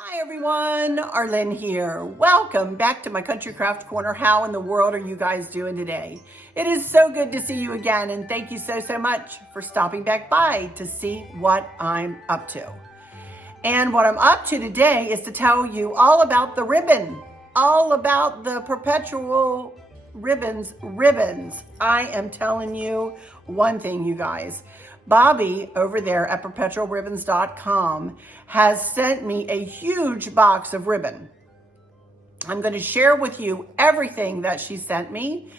Hi everyone, Arlene here. Welcome back to my Country Craft Corner. How in the world are you guys doing today? It is so good to see you again, and thank you so much for stopping back by to see what I'm up to. And what I'm up to today is to tell you all about the ribbon, all about the Perpetual Ribbons. I am telling you one thing, you guys. Bobby over there at perpetualribbons.com has sent me a huge box of ribbon. I'm going to share with you everything that she sent me.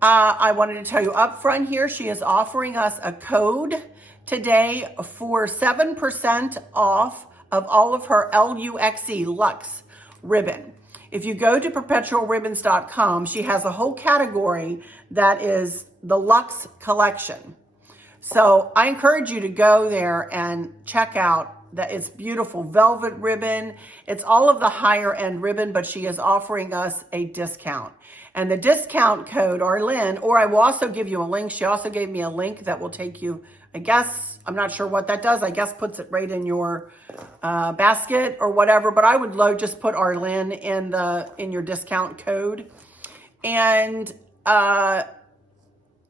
I wanted to tell you up front here, she is offering us a code today for 7% off of all of her Luxe ribbon. If you go to perpetualribbons.com, she has a whole category that is the Luxe collection. So I encourage you to go there and check out that it's beautiful velvet ribbon. It's all of the higher end ribbon, but she is offering us a discount. And the discount code, Arlene, or I will also give you a link. She also gave me a link that will take you, I guess, I'm not sure what that does. I guess puts it right in your basket or whatever. But I would just put Arlene in your discount code. And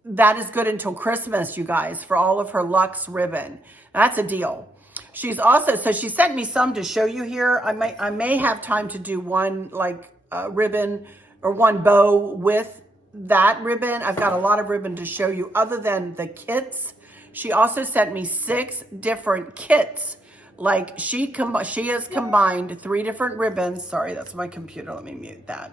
that is good until Christmas, you guys, for all of her Luxe ribbon. That's a deal. She's also, so she sent me some to show you here. I may have time to do one ribbon or one bow with that ribbon. I've got a lot of ribbon to show you other than the kits. She also sent me 6 different kits. Like she has combined 3 different ribbons. Sorry, that's my computer. Let me mute that.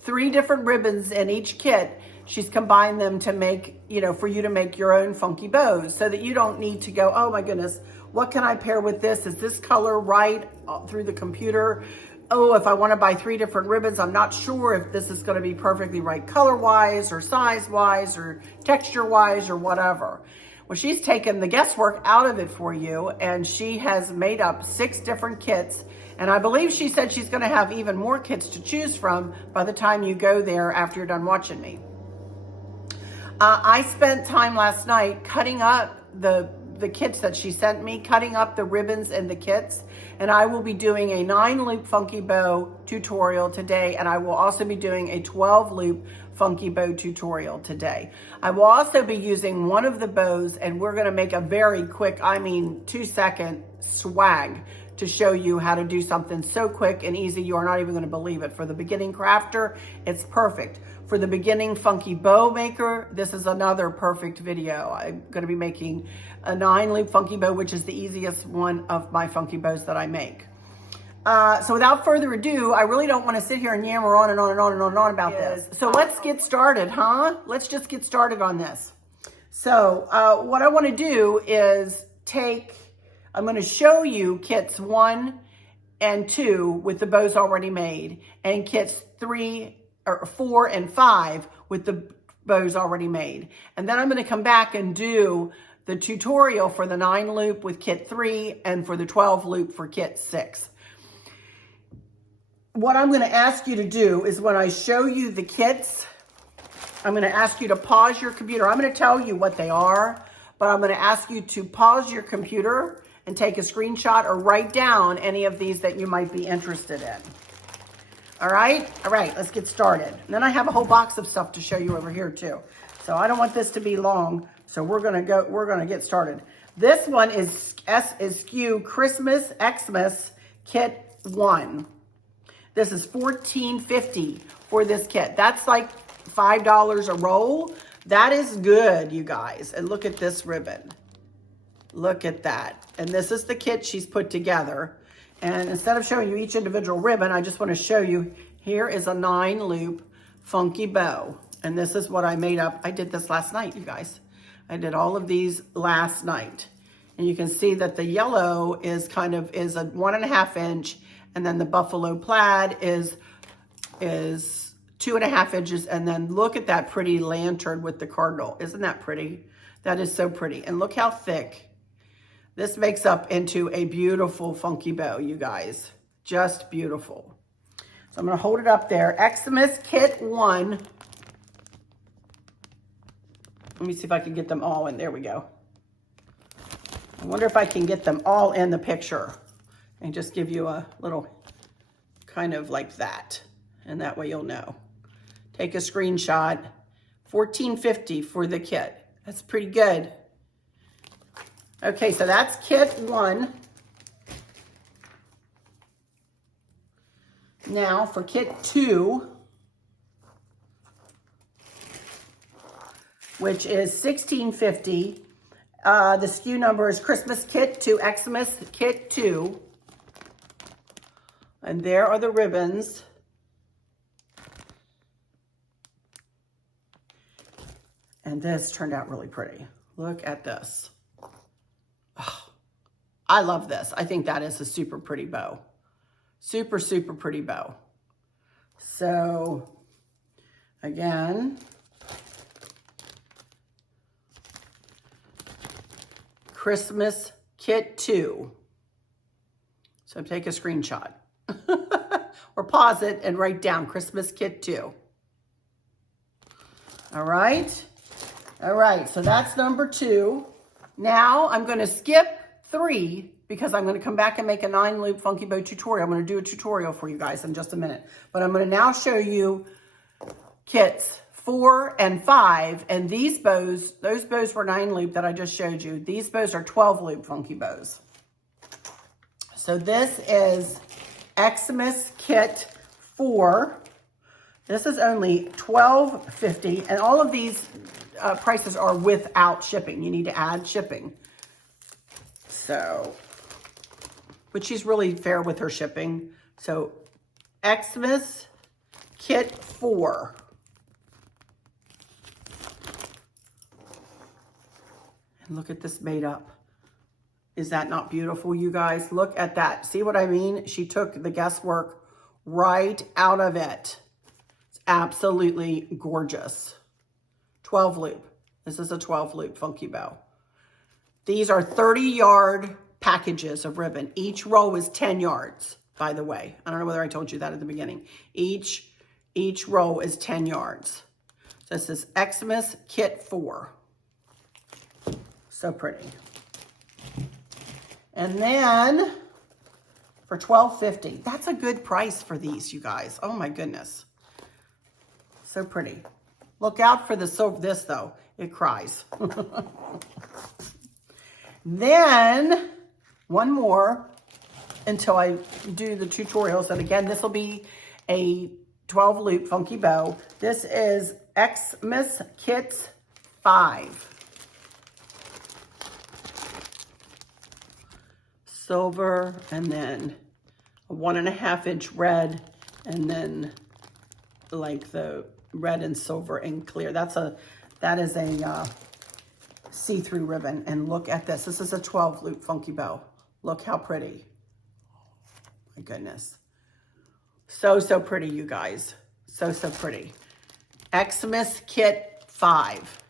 3 different ribbons in each kit. She's combined them to make, for you to make your own funky bows so that you don't need to go, oh my goodness, what can I pair with this? Is this color right through the computer? Oh, if I want to buy 3 different ribbons, I'm not sure if this is going to be perfectly right color-wise or size-wise or texture-wise or whatever. Well, she's taken the guesswork out of it for you, and she has made up 6 different kits. And I believe she said she's going to have even more kits to choose from by the time you go there after you're done watching me. I spent time last night cutting up the kits that she sent me, cutting up the ribbons and the kits. And I will be doing a 9-loop funky bow tutorial today. And I will also be doing a 12-loop funky bow tutorial today. I will also be using one of the bows, and we're going to make a very quick, 2-second swag to show you how to do something so quick and easy you are not even going to believe it. For the beginning crafter, it's perfect. For the beginning funky bow maker, this is another perfect video. I'm going to be making a 9-loop funky bow, which is the easiest one of my funky bows that I make. So without further ado, I really don't want to sit here and yammer on and on and on and on and on about this. So let's get started, huh? Let's just get started on this. So what I want to do is I'm going to show you kits 1 and 2 with the bows already made, and kits 3 or 4 and 5 with the bows already made. And then I'm going to come back and do the tutorial for the 9-loop with kit 3 and for the 12-loop for kit 6. What I'm going to ask you to do is when I show you the kits, I'm going to ask you to pause your computer. I'm going to tell you what they are, but I'm going to ask you to pause your computer and take a screenshot or write down any of these that you might be interested in. All right, let's get started. And then I have a whole box of stuff to show you over here too. So I don't want this to be long, so we're gonna get started. This one is SKU Christmas Xmas Kit 1. This is $14.50 for this kit. That's like $5 a roll. That is good, you guys. And look at this ribbon. Look at that. And this is the kit she's put together. And instead of showing you each individual ribbon, I just want to show you, here is a 9-loop funky bow. And this is what I made up. I did this last night, you guys. I did all of these last night. And you can see that the yellow is a 1.5 inch, and then the buffalo plaid is 2.5 inches. And then look at that pretty lantern with the cardinal. Isn't that pretty? That is so pretty. And look how thick. This makes up into a beautiful funky bow, you guys. Just beautiful. So I'm going to hold it up there. Xmas Kit 1. Let me see if I can get them all in. There we go. I wonder if I can get them all in the picture. and just give you a little kind of like that. And that way you'll know. Take a screenshot. $14.50 for the kit. That's pretty good. Okay, so that's kit 1. Now for kit 2, which is $16.50. The SKU number is Christmas Kit 2, Xmas Kit 2. And there are the ribbons. And this turned out really pretty. Look at this. Oh, I love this. I think that is a super pretty bow. Super, super pretty bow. So, again, Christmas Kit 2. So take a screenshot. Or pause it and write down Christmas Kit 2. All right. All right, so that's number 2. Now I'm going to skip 3 because I'm going to come back and make a 9-loop funky bow tutorial. I'm going to do a tutorial for you guys in just a minute. But I'm going to now show you kits 4 and 5. And these bows, those bows were 9-loop that I just showed you. These bows are 12-loop funky bows. So this is Xmas Kit 4. This is only $12.50, and all of these prices are without shipping. You need to add shipping. So, but she's really fair with her shipping. So, Xmas Kit 4. And look at this made up. Is that not beautiful, you guys? Look at that. See what I mean? She took the guesswork right out of it. It's absolutely gorgeous. 12 loop. This is a 12 loop funky bow. These are 30-yard packages of ribbon. Each row is 10 yards, by the way. I don't know whether I told you that at the beginning. Each row is 10 yards. So this is Xmas Kit 4. So pretty. And then for $12.50, that's a good price for these, you guys. Oh my goodness. So pretty. Look out for this though. It cries. Then one more until I do the tutorials. And again, this will be a 12 loop funky bow. This is Xmas Kit 5. Silver, and then a 1.5 inch red, and then like the red and silver and clear. That is a see-through ribbon. And look at this. This is a 12 loop funky bow. Look how pretty. My goodness. So pretty, you guys. So pretty. Xmas Kit 5.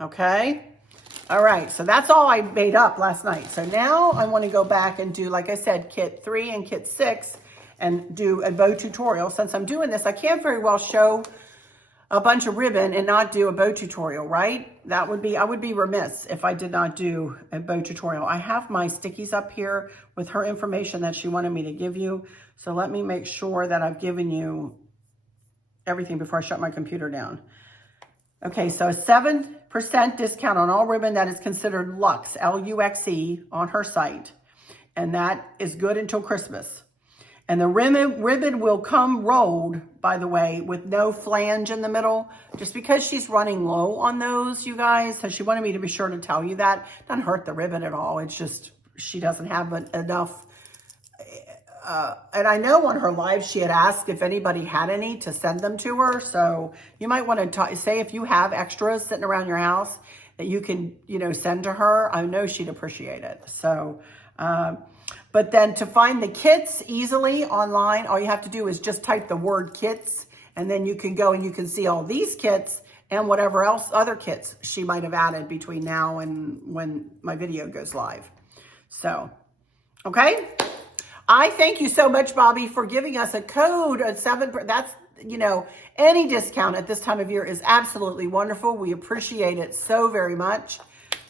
Okay. All right, so that's all I made up last night. So now I want to go back and do, like I said, Kit 3 and Kit 6 and do a bow tutorial. Since I'm doing this, I can't very well show a bunch of ribbon and not do a bow tutorial, right? I would be remiss if I did not do a bow tutorial. I have my stickies up here with her information that she wanted me to give you. So let me make sure that I've given you everything before I shut my computer down. Okay, so a 7% discount on all ribbon that is considered luxe, L-U-X-E, on her site. And that is good until Christmas. And the ribbon will come rolled, by the way, with no flange in the middle, just because she's running low on those, you guys. So she wanted me to be sure to tell you that. Doesn't hurt the ribbon at all. It's just she doesn't have enough. And I know on her live she had asked if anybody had any to send them to her. So you might want to say if you have extras sitting around your house that you can, send to her. I know she'd appreciate it. So, but then to find the kits easily online, all you have to do is just type the word kits, and then you can go and you can see all these kits and whatever else other kits she might have added between now and when my video goes live. So, okay. I thank you so much, Bobby, for giving us a code of 7%. That's, any discount at this time of year is absolutely wonderful. We appreciate it so very much.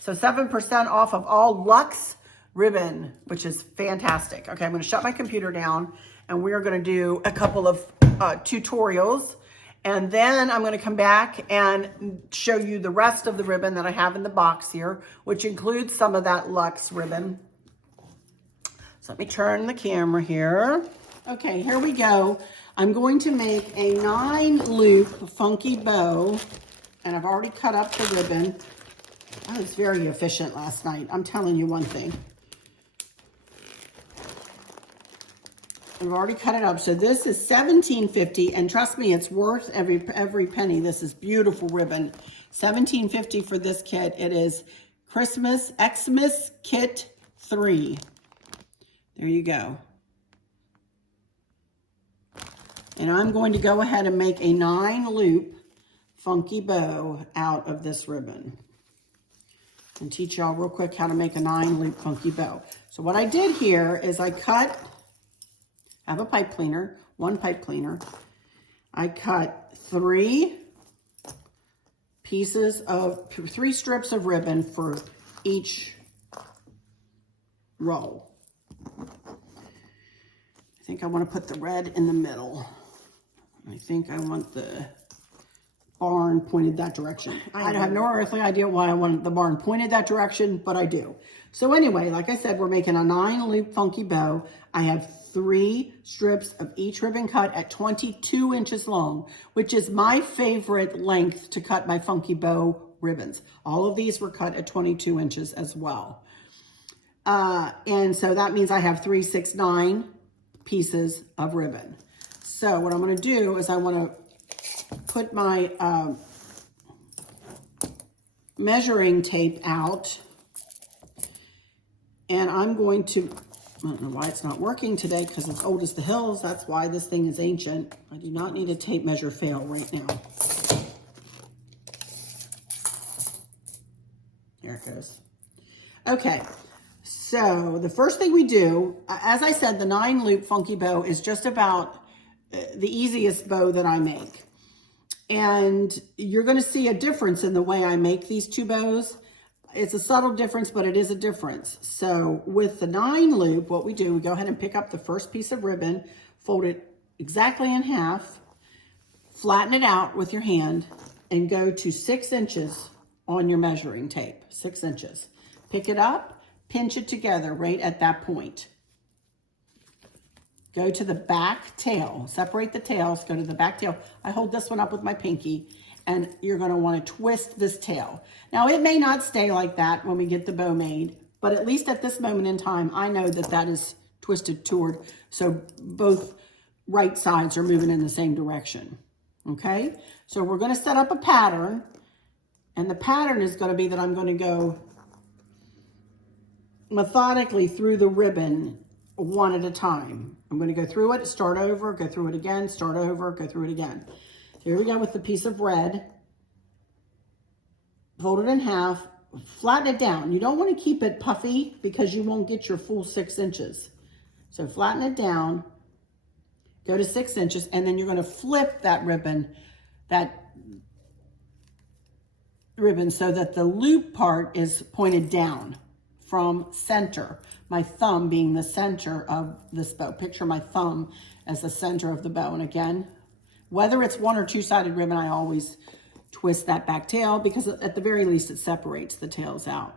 So 7% off of all Luxe ribbon, which is fantastic. Okay, I'm gonna shut my computer down and we are gonna do a couple of tutorials. And then I'm gonna come back and show you the rest of the ribbon that I have in the box here, which includes some of that Luxe ribbon. So let me turn the camera here. Okay, here we go. I'm going to make a 9-loop funky bow, and I've already cut up the ribbon. I was very efficient last night. I'm telling you one thing. I've already cut it up. So this is $17.50, and trust me, it's worth every penny. This is beautiful ribbon. $17.50 for this kit. It is Xmas Kit 3. There you go. And I'm going to go ahead and make a 9-loop funky bow out of this ribbon. And teach y'all real quick how to make a 9-loop funky bow. So what I did here is I cut, I have a pipe cleaner, 1 pipe cleaner. I cut 3 strips of ribbon for each roll. I think I want to put the red in the middle. I think I want the barn pointed that direction. I have no earthly idea why I want the barn pointed that direction, but I do. So anyway, like I said, we're making a 9-loop funky bow. I have 3 strips of each ribbon cut at 22 inches long, which is my favorite length to cut my funky bow ribbons. All of these were cut at 22 inches as well. And so that means I have 3, 6, 9 pieces of ribbon. So what I'm going to do is I want to put my measuring tape out, and I'm going to, I don't know why it's not working today because it's old as the hills. That's why this thing is ancient. I do not need a tape measure fail right now. There it goes. Okay. So the first thing we do, as I said, the 9-loop funky bow is just about the easiest bow that I make. And you're going to see a difference in the way I make these 2 bows. It's a subtle difference, but it is a difference. So with the 9-loop, what we do, we go ahead and pick up the first piece of ribbon, fold it exactly in half, flatten it out with your hand, and go to 6 inches on your measuring tape, 6 inches. Pick it up. Pinch it together right at that point. Go to the back tail. Separate the tails. Go to the back tail. I hold this one up with my pinky, and you're going to want to twist this tail. Now, it may not stay like that when we get the bow made, but at least at this moment in time, I know that that is twisted toward, so both right sides are moving in the same direction. Okay? So we're going to set up a pattern, and the pattern is going to be that I'm going to go methodically through the ribbon one at a time. I'm going to go through it, start over, go through it again, start over, go through it again. Here we go with the piece of red. Fold it in half, flatten it down. You don't want to keep it puffy because you won't get your full 6 inches. So flatten it down, go to 6 inches, and then you're going to flip that ribbon so that the loop part is pointed down from center, my thumb being the center of this bow. Picture my thumb as the center of the bow. And again, whether it's 1 or 2-sided ribbon, I always twist that back tail because at the very least it separates the tails out.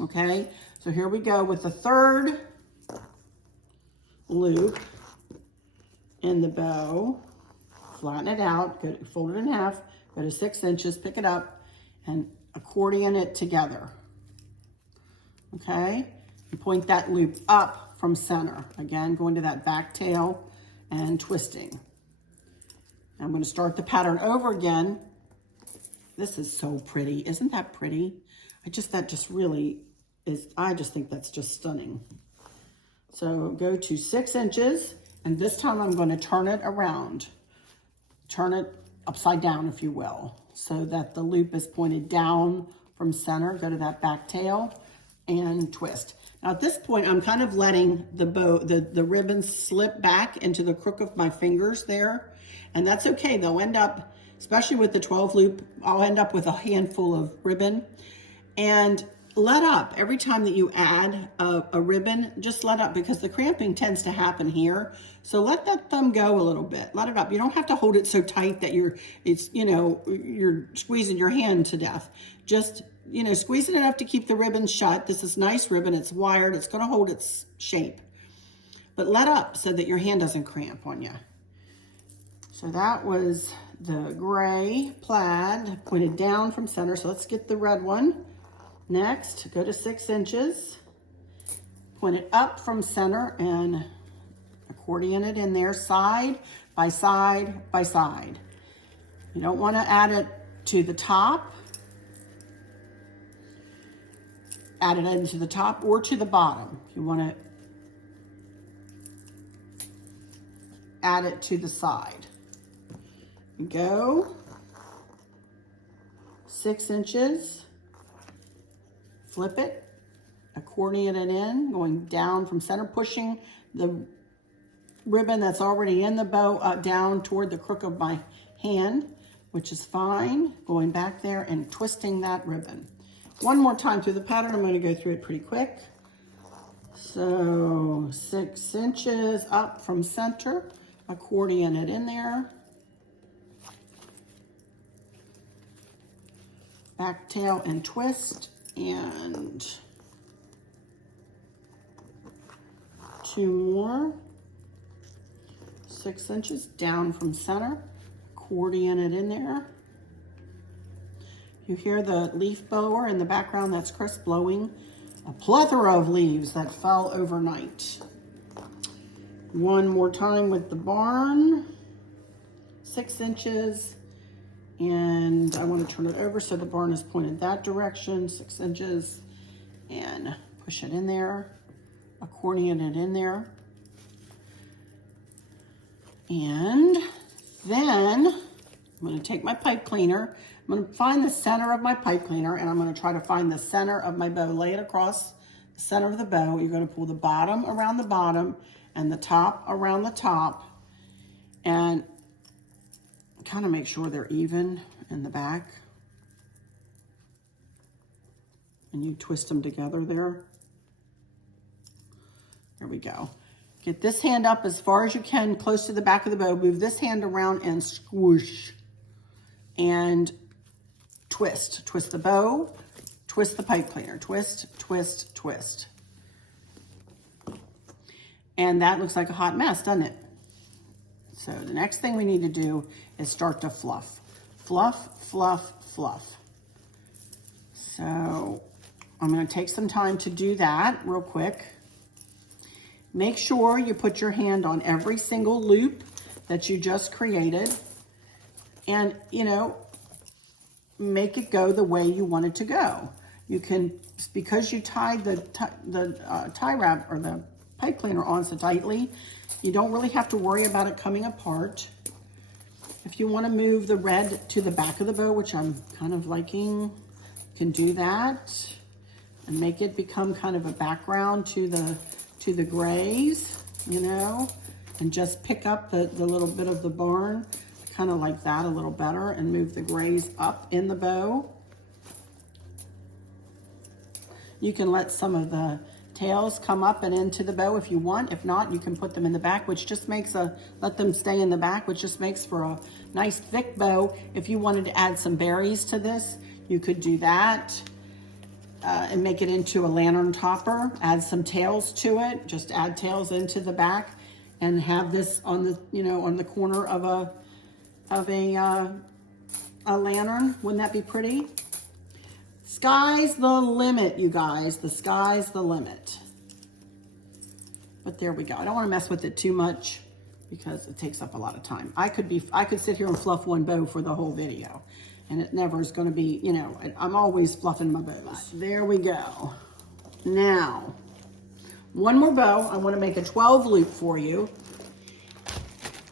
Okay, so here we go with the 3rd loop in the bow. Flatten it out, fold it in half, go to 6 inches, pick it up, and accordion it together. Okay, and point that loop up from center. Again, going to that back tail and twisting. I'm going to start the pattern over again. This is so pretty. Isn't that pretty? I just think that's just stunning. So go to 6 inches, and this time I'm going to turn it around. Turn it upside down, if you will, so that the loop is pointed down from center. Go to that back tail and twist. Now at this point, I'm kind of letting the bow, the ribbons slip back into the crook of my fingers there. And that's okay. They'll end up, especially with the 12 loop, I'll end up with a handful of ribbon. And let up every time that you add a ribbon. Just let up, because the cramping tends to happen here. So let that thumb go a little bit. Let it up. You don't have to hold it so tight that you're squeezing your hand to death. Just, squeeze it enough to keep the ribbon shut. This is nice ribbon. It's wired. It's going to hold its shape. But let up so that your hand doesn't cramp on you. So that was the gray plaid pointed down from center. So let's get the red one. Next, go to 6 inches, point it up from center and accordion it in there side by side by side. You don't want to add it to the top. Add it into the top or to the bottom. You want to add it to the side. Go 6 inches. Flip it, accordion it in, going down from center, pushing the ribbon that's already in the bow down toward the crook of my hand, which is fine. Going back there and twisting that ribbon. One more time through the pattern. I'm going to go through it pretty quick. So 6 inches up from center, accordion it in there. Back tail and twist. And 2 more, 6 inches down from center, accordion it in there. You hear the leaf blower in the background, that's Chris blowing a plethora of leaves that fell overnight. One more time with the barn, 6 inches. And I want to turn it over so the barn is pointed that direction, 6 inches, and push it in there, accordion it in there. And then I'm going to take my pipe cleaner. I'm going to find the center of my pipe cleaner, and I'm going to try to find the center of my bow. Lay it across the center of the bow. You're going to pull the bottom around the bottom and the top around the top, and kind of make sure they're even in the back. And you twist them together there. There we go. Get this hand up as far as you can, close to the back of the bow. Move this hand around and squish. And twist. Twist the bow. Twist the pipe cleaner. Twist, twist, twist. And that looks like a hot mess, doesn't it? So the next thing we need to do is start to fluff. Fluff, fluff, fluff. So I'm going to take some time to do that real quick. Make sure you put your hand on every single loop that you just created. And, make it go the way you want it to go. You can, because you tied the tie wrap or the pipe cleaner on so tightly, you don't really have to worry about it coming apart. If you want to move the red to the back of the bow, which I'm kind of liking, you can do that and make it become kind of a background to the grays, and just pick up the little bit of the barn, kind of like that a little better, and move the grays up in the bow. You can let some of the tails come up and into the bow if you want. If not, you can put them in the back, which just makes let them stay in the back, which just makes for a nice thick bow. If you wanted to add some berries to this, you could do that and make it into a lantern topper. Add some tails to it. Just add tails into the back and have this on the, on the corner of a lantern. Wouldn't that be pretty? Sky's the limit, you guys. The sky's the limit. But there we go. I don't want to mess with it too much because it takes up a lot of time. I could sit here and fluff one bow for the whole video, and it never is going to be, I'm always fluffing my bows. There we go. Now, one more bow. I want to make a 12 loop for you.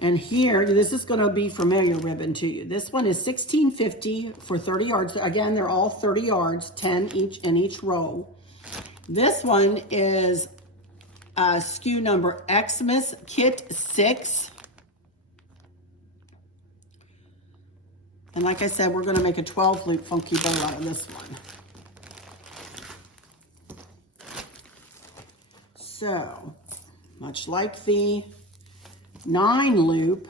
And here, this is going to be familiar ribbon to you. This one is $16.50 for 30 yards. Again, they're all 30 yards, 10 each in each row. This one is SKU number Xmas Kit 6. And like I said, we're going to make a 12 loop funky bow out of this one. So, much like the 9 loop,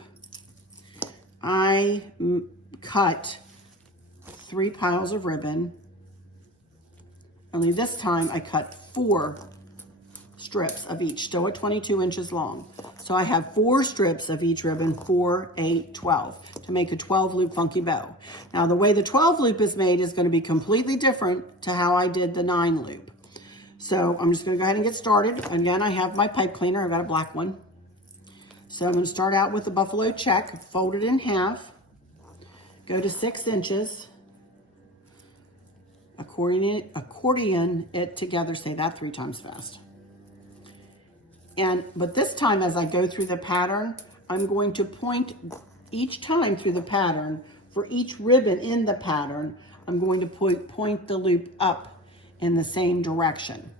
I cut 3 piles of ribbon. Only this time I cut 4 strips of each, still at 22 inches long. So I have 4 strips of each ribbon, 4, 8, 12, to make a 12 loop funky bow. Now the way the 12 loop is made is going to be completely different to how I did the 9 loop. So I'm just going to go ahead and get started. Again, I have my pipe cleaner. I've got a black one. So I'm going to start out with the buffalo check, fold it in half, go to 6 inches, accordion it together, say that 3 times fast. But this time as I go through the pattern, I'm going to point each time through the pattern, for each ribbon in the pattern, I'm going to point the loop up in the same direction.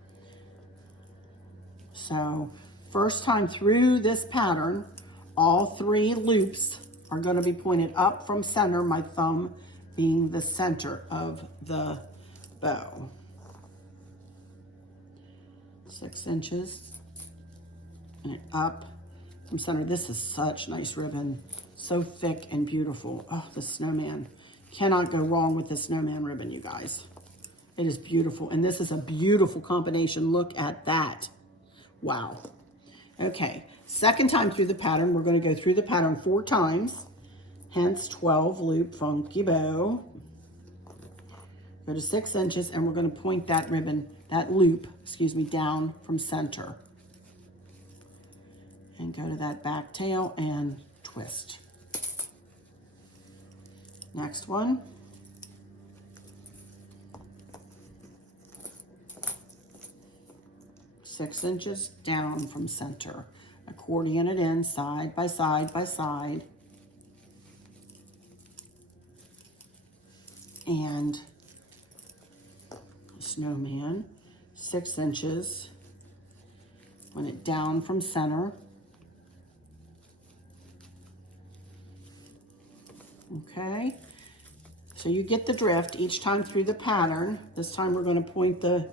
So first time through this pattern, all 3 loops are going to be pointed up from center, my thumb being the center of the bow. 6 inches and up from center. This is such nice ribbon, so thick and beautiful. Oh, the snowman. Cannot go wrong with the snowman ribbon, you guys. It is beautiful, and this is a beautiful combination. Look at that. Wow. Okay, second time through the pattern, we're going to go through the pattern 4 times, hence 12 loop funky bow. Go to 6 inches, and we're going to point that ribbon, that loop, excuse me, down from center. And go to that back tail and twist. Next one. Six inches down from center. Accordion it in side by side by side. And snowman, 6 inches. Point it down from center. Okay, so you get the drift each time through the pattern. This time we're going to point the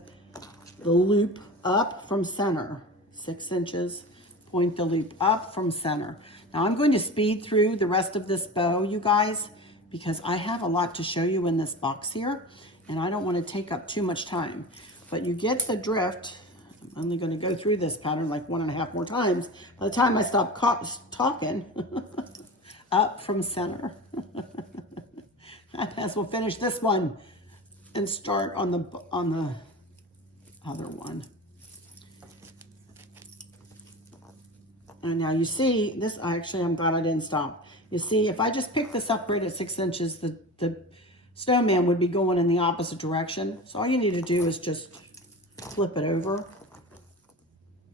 loop up from center, 6 inches, point the loop up from center. Now I'm going to speed through the rest of this bow, you guys, because I have a lot to show you in this box here, and I don't want to take up too much time. But you get the drift. I'm only going to go through this pattern like 1.5 more times. By the time I stop talking, up from center. As we'll finish this one and start on the other one. And now you see this, I'm glad I didn't stop. You see, if I just pick this up right at 6 inches, the snowman would be going in the opposite direction. So all you need to do is just flip it over,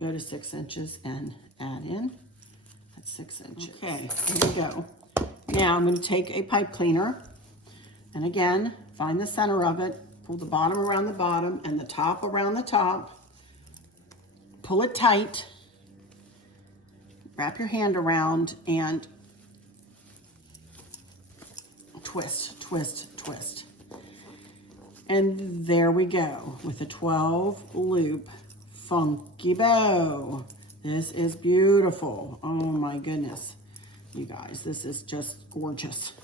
go to 6 inches and add in. That's 6 inches. Okay, here we go. Now I'm going to take a pipe cleaner and again, find the center of it, pull the bottom around the bottom and the top around the top. Pull it tight. Wrap your hand around and twist, twist, twist. And there we go with a 12 loop funky bow. This is beautiful. Oh my goodness, you guys, this is just gorgeous.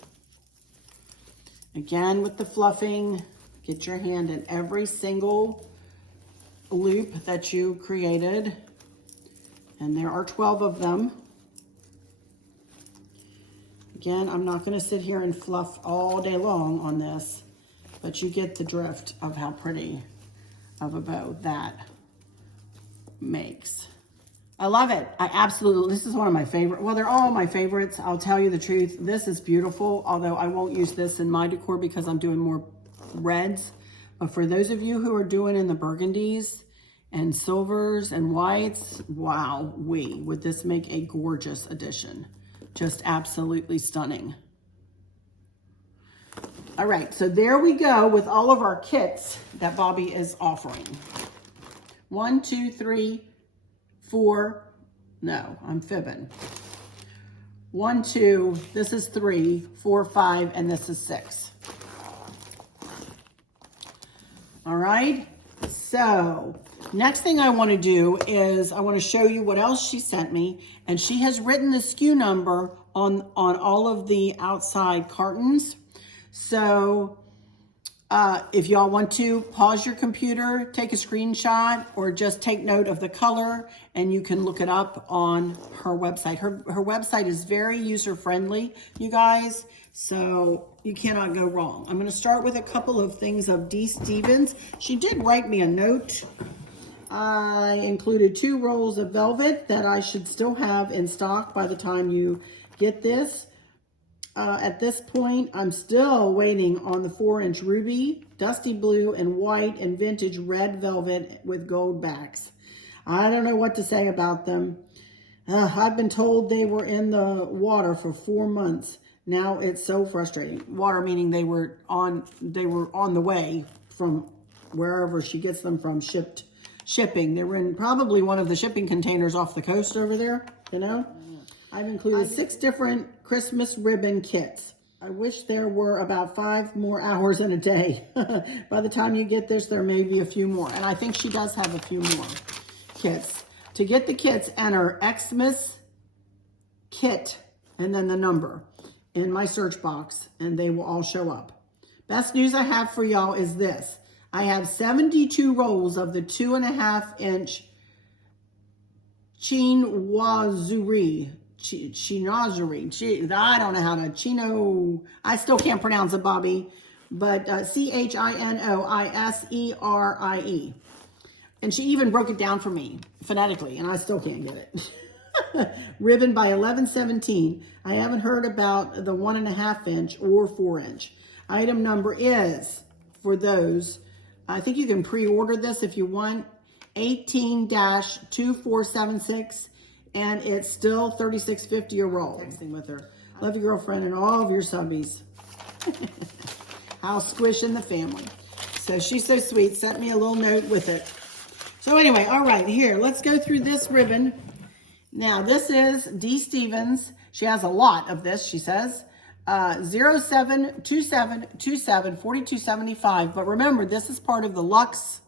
Again, with the fluffing, get your hand in every single loop that you created. And there are 12 of them. Again, I'm not going to sit here and fluff all day long on this, but you get the drift of how pretty of a bow that makes. I love it. I absolutely, this is one of my favorite. Well, they're all my favorites. I'll tell you the truth. This is beautiful, although I won't use this in my decor because I'm doing more reds. But for those of you who are doing in the burgundies and silvers and whites, wow, would this make a gorgeous addition. Just absolutely stunning. All right, so there we go with all of our kits that Bobby is offering. 1, 2, 3, 4, no, I'm fibbing. 1, 2, this is 3, 4, 5, and this is 6. All right, so Next thing I want to do is I want to show you what else she sent me. And she has written the SKU number on all of the outside cartons. So if y'all want to pause your computer, take a screenshot, or just take note of the color, and you can look it up on her website. Her website is very user-friendly, you guys, so you cannot go wrong. I'm going to start with a couple of things of D. Stevens. She did write me a note. I included 2 rolls of velvet that I should still have in stock by the time you get this. At this point, I'm still waiting on the 4-inch ruby, dusty blue, and white, and vintage red velvet with gold backs. I don't know what to say about them. I've been told they were in the water for 4 months. Now it's so frustrating. Water meaning they were on the way from wherever she gets them from, shipping. They were in probably one of the shipping containers off the coast over there, you know? I've included 6 different Christmas ribbon kits. I wish there were about 5 more hours in a day. By the time you get this, there may be a few more. And I think she does have a few more kits. To get the kits, enter Xmas Kit and then the number in my search box, and they will all show up. Best news I have for y'all is this. I have 72 rolls of the 2.5-inch chinoiserie. I don't know how to, I still can't pronounce it, Bobby, but Chinoiserie. And she even broke it down for me phonetically, and I still can't get it. Ribbon by 1117. I haven't heard about the 1.5-inch or 4-inch. Item number is, for those, I think you can pre-order this if you want, 18-2476. And it's still $36.50 a roll. Texting with her. Love your girlfriend and all of your subbies. I'll squish in the family. So she's so sweet. Sent me a little note with it. So anyway, all right, here. Let's go through this ribbon. Now, this is D. Stevens. She has a lot of this, she says. 072727 4275. But remember, this is part of the Luxe.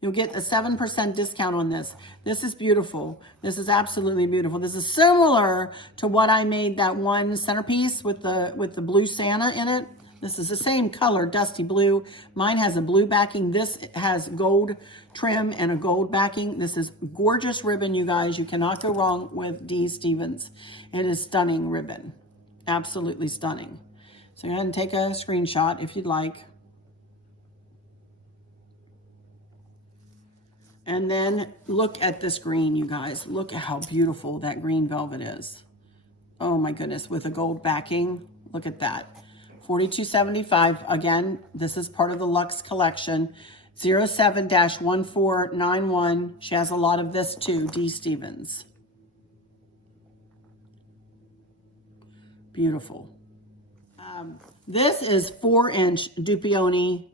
You'll get a 7% discount on this. This is beautiful. This is absolutely beautiful. This is similar to what I made that one centerpiece with the blue Santa in it. This is the same color, dusty blue. Mine has a blue backing. This has gold trim and a gold backing. This is gorgeous ribbon, you guys. You cannot go wrong with D. Stevens. It is stunning ribbon. Absolutely stunning. So go ahead and take a screenshot if you'd like. And then look at this green, you guys. Look at how beautiful that green velvet is. Oh my goodness, with a gold backing. Look at that. $42.75. Again, this is part of the Luxe collection. 07-1491. She has a lot of this too, D. Stevens. Beautiful. This is 4-inch Dupioni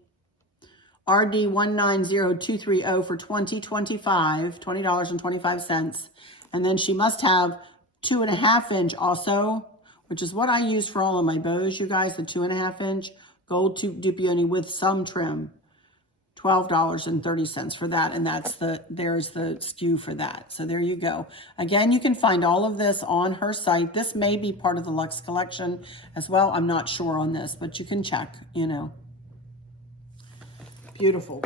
RD190230 for $20.25. And then she must have 2.5-inch also, which is what I use for all of my bows, you guys, the 2.5-inch gold Dupioni with some trim. $12.30 for that, and there's the SKU for that. So there you go. Again, you can find all of this on her site. This may be part of the Luxe collection as well. I'm not sure on this, but you can check, you know. Beautiful.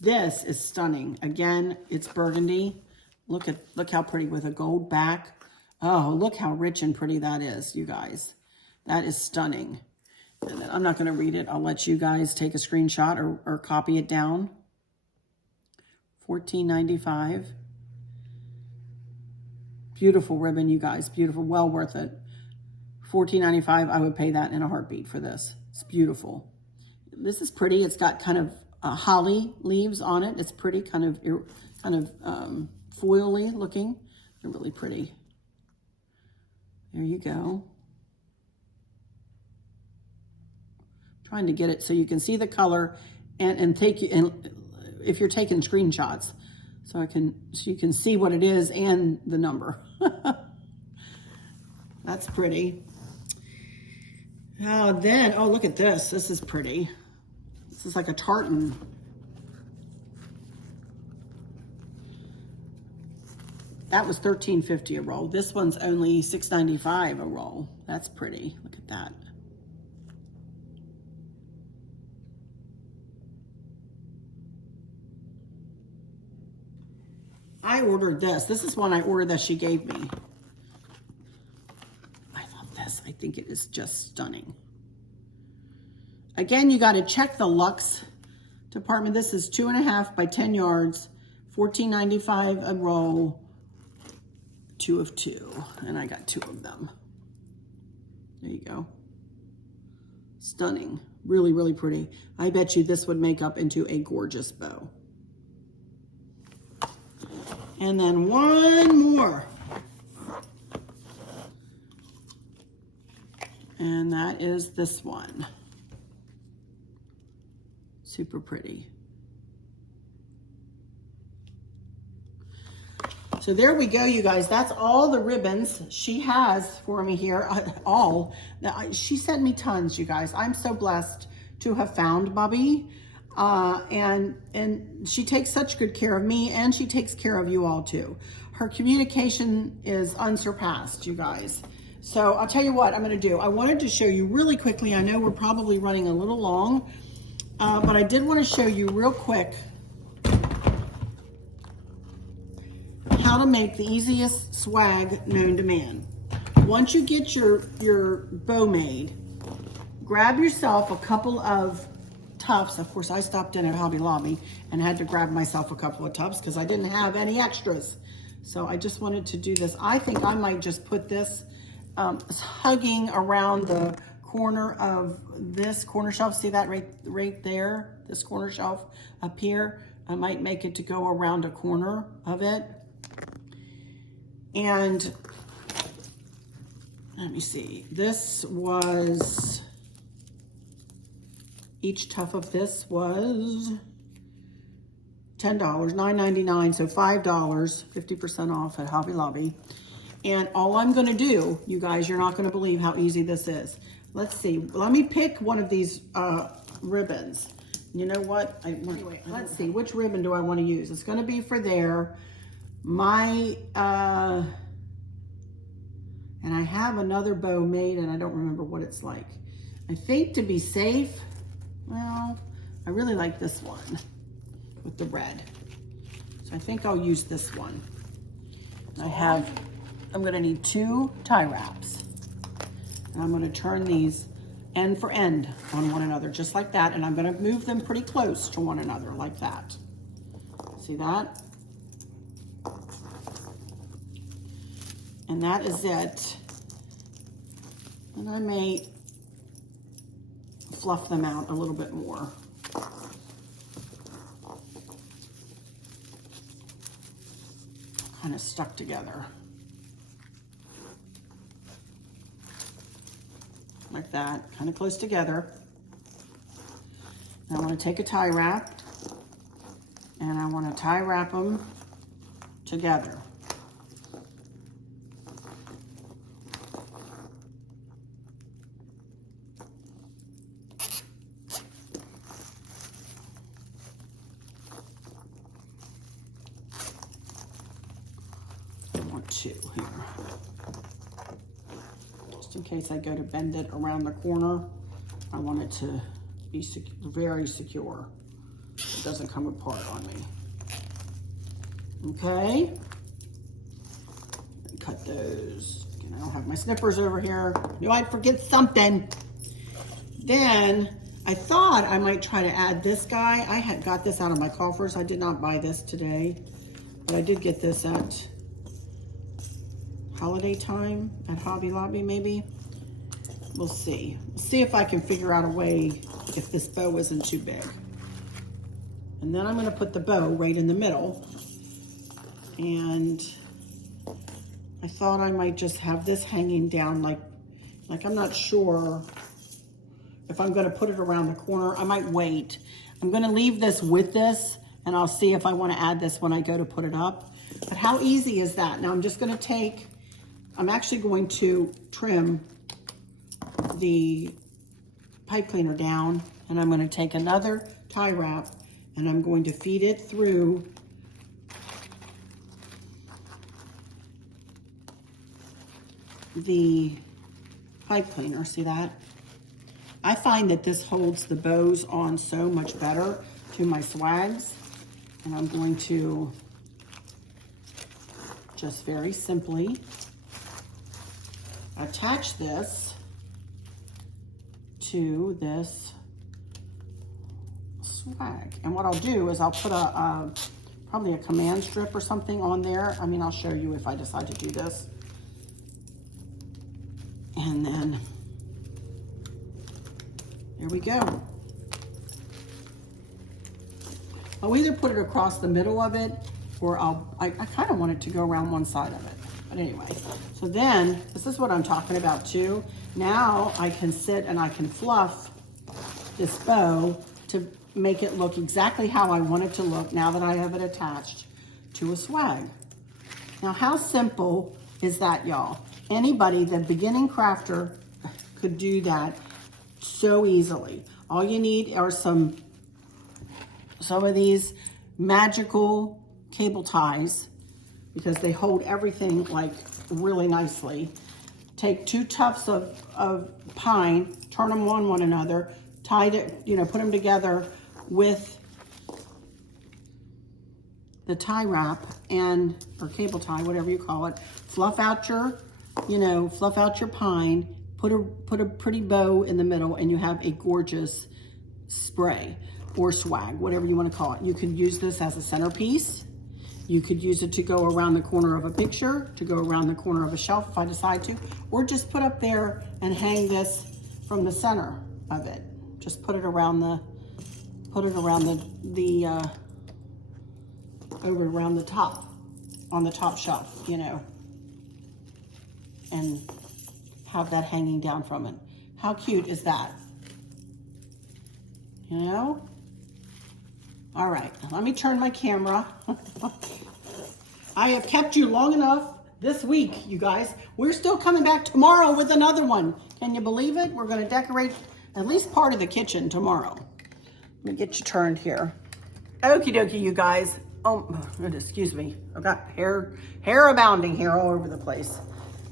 This is stunning. Again, it's burgundy. Look how pretty with a gold back. Oh, look how rich and pretty that is, you guys. That is stunning. And then I'm not going to read it. I'll let you guys take a screenshot or copy it down. $14.95. Beautiful ribbon, you guys. Beautiful. Well worth it. $14.95. I would pay that in a heartbeat for this. It's beautiful. This is pretty. It's got kind of holly leaves on it. It's pretty, kind of foily looking. They're really pretty. There you go. Trying to get it so you can see the color and if you're taking screenshots, so you can see what it is and the number. That's pretty. Oh, look at this. This is pretty. This is like a tartan. That was $13.50 a roll. This one's only $6.95 a roll. That's pretty. Look at that. I ordered this. This is one I ordered that she gave me. I love this. I think it is just stunning. Again, you got to check the Luxe department. This is 2.5 by 10 yards, $14.95 a roll, 2 of 2, and I got 2 of them. There you go. Stunning. Really, really pretty. I bet you this would make up into a gorgeous bow. And then one more. And that is this one. Super pretty. So there we go, you guys. That's all the ribbons she has for me here. All. She sent me tons, you guys. I'm so blessed to have found Bubby. And she takes such good care of me, and she takes care of you all too. Her communication is unsurpassed, you guys. So I'll tell you what I'm going to do. I wanted to show you really quickly. I know we're probably running a little long, but I did want to show you real quick how to make the easiest swag known to man. Once you get your bow made, grab yourself a couple of tufts. Of course, I stopped in at Hobby Lobby and had to grab myself a couple of tufts because I didn't have any extras. So I just wanted to do this. I think I might just put this hugging around the corner of this corner shelf. See that right there? This corner shelf up here. I might make it to go around a corner of it. And let me see. This was... Each tuft of this was $10, $9.99, so $5, 50% off at Hobby Lobby. And all I'm gonna do, you guys, you're not gonna believe how easy this is. Let's see, let me pick one of these ribbons. You know what? Anyway, let's see, which ribbon do I wanna use? It's gonna be for there. And I have another bow made and I don't remember what it's like. I think to be safe, well, I really like this one with the red. So I think I'll use this one. I'm gonna need 2 tie wraps. And I'm gonna turn these end for end on one another, just like that. And I'm gonna move them pretty close to one another, like that. See that? And that is it. And I may fluff them out a little bit more. Kind of stuck together. Like that, kind of close together. Now I want to take a tie wrap and I want to tie wrap them together. Here, just in case I go to bend it around the corner, I want it to be very secure. It doesn't come apart on me. Okay, cut those. I don't have my snippers over here. Knew I'd forget something. Then I thought I might try to add this guy. I had got this out of my coffers. I did not buy this today, but I did get this at holiday time at Hobby Lobby, maybe. We'll see. See if I can figure out a way if this bow isn't too big. And then I'm going to put the bow right in the middle. And I thought I might just have this hanging down like I'm not sure if I'm going to put it around the corner. I might wait. I'm going to leave this with this, and I'll see if I want to add this when I go to put it up. But how easy is that? Now I'm just going to take... I'm actually going to trim the pipe cleaner down, and I'm going to take another tie wrap and I'm going to feed it through the pipe cleaner. See that? I find that this holds the bows on so much better to my swags. And I'm going to just very simply attach this to this swag. And what I'll do is I'll put probably a command strip or something on there. I mean, I'll show you if I decide to do this. And then here we go. I'll either put it across the middle of it, or I kind of want it to go around one side of it. But anyway, so then this is what I'm talking about too. Now I can sit and I can fluff this bow to make it look exactly how I want it to look now that I have it attached to a swag. Now, how simple is that, y'all? Anybody, the beginning crafter, could do that so easily. All you need are some of these magical cable ties, because they hold everything like really nicely. Take 2 tufts of pine, turn them on one another, tie it, you know, put them together with the tie wrap or cable tie, whatever you call it. Fluff out your, fluff out your pine, put a pretty bow in the middle, and you have a gorgeous spray or swag, whatever you want to call it. You could use this as a centerpiece. You could use it to go around the corner of a picture, to go around the corner of a shelf if I decide to, or just put up there and hang this from the center of it. Just put it around over around the top, on the top shelf, and have that hanging down from it. How cute is that? All right, let me turn my camera. I have kept you long enough this week, you guys. We're still coming back tomorrow with another one. Can you believe it? We're gonna decorate at least part of the kitchen tomorrow. Let me get you turned here. Okie dokie, you guys. Oh, excuse me. I've got hair abounding here all over the place.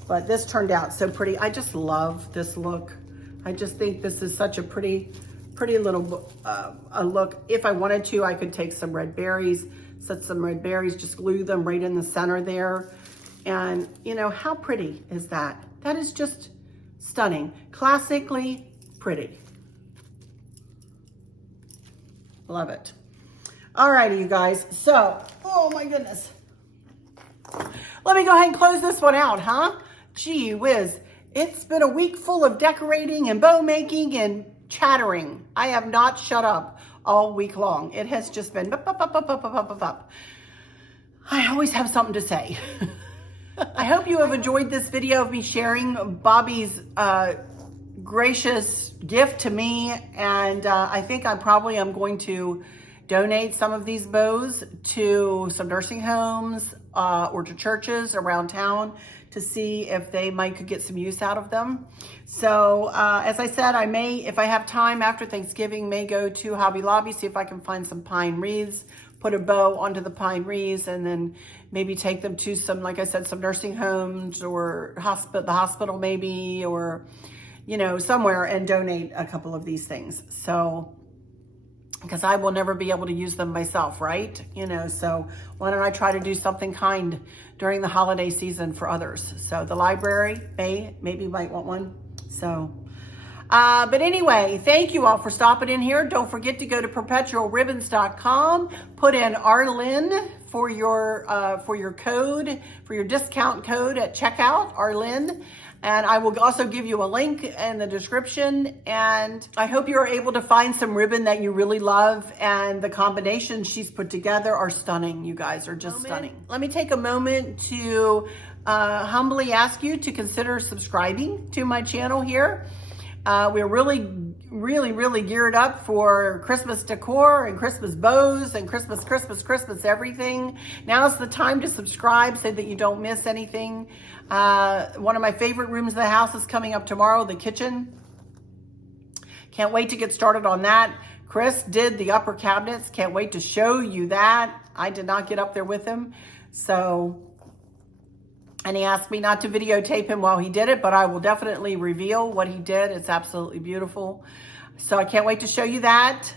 But this turned out so pretty. I just love this look. I just think this is such a pretty little look. If I wanted to, I could take some red berries, set some red berries, just glue them right in the center there. And how pretty is that? That is just stunning. Classically pretty. Love it. All righty, you guys. So, oh my goodness. Let me go ahead and close this one out, huh? Gee whiz. It's been a week full of decorating and bow making and chattering. I have not shut up all week long. It has just been up. I always have something to say. I hope you have enjoyed this video of me sharing Bobby's gracious gift to me, and I think I probably am going to donate some of these bows to some nursing homes or to churches around town to see if they could get some use out of them. So as I said, I may, if I have time after Thanksgiving, may go to Hobby Lobby, see if I can find some pine wreaths, put a bow onto the pine wreaths, and then maybe take them to some, like I said, some nursing homes or the hospital maybe, or somewhere, and donate a couple of these things. So, because I will never be able to use them myself, right? So why don't I try to do something kind during the holiday season for others? So the library maybe might want one. So, but anyway, thank you all for stopping in here. Don't forget to go to perpetualribbons.com, put in Arlene for your code, for your discount code at checkout, Arlene. And I will also give you a link in the description. And I hope you're able to find some ribbon that you really love. And the combinations she's put together are stunning. You guys are just stunning. Let me take a moment to humbly ask you to consider subscribing to my channel here. We're really geared up for Christmas decor and Christmas bows and Christmas everything. Now's the time to subscribe so that you don't miss anything. One of my favorite rooms of the house is coming up tomorrow, the kitchen. Can't wait to get started on that. Chris did the upper cabinets. Can't wait to show you that. I did not get up there with him. So And he asked me not to videotape him while he did it, but I will definitely reveal what he did. It's absolutely beautiful. So I can't wait to show you that.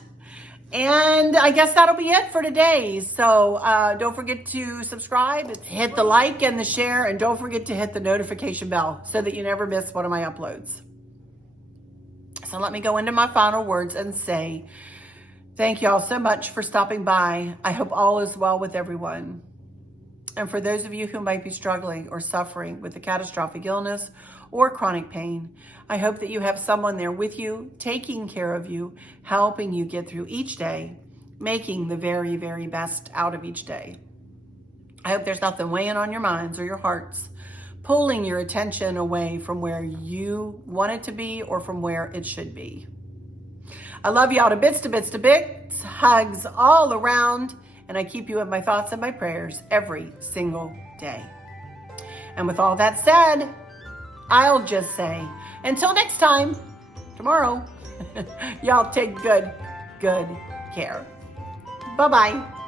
And I guess that'll be it for today. So don't forget to subscribe, hit the like and the share, and don't forget to hit the notification bell so that you never miss one of my uploads. So let me go into my final words and say, thank you all so much for stopping by. I hope all is well with everyone. And for those of you who might be struggling or suffering with a catastrophic illness or chronic pain, I hope that you have someone there with you, taking care of you, helping you get through each day, making the very, very best out of each day. I hope there's nothing weighing on your minds or your hearts, pulling your attention away from where you want it to be or from where it should be. I love you all to bits, to bits, to bits, hugs all around. And I keep you in my thoughts and my prayers every single day. And with all that said, I'll just say, until next time, tomorrow, y'all take good care. Bye-bye.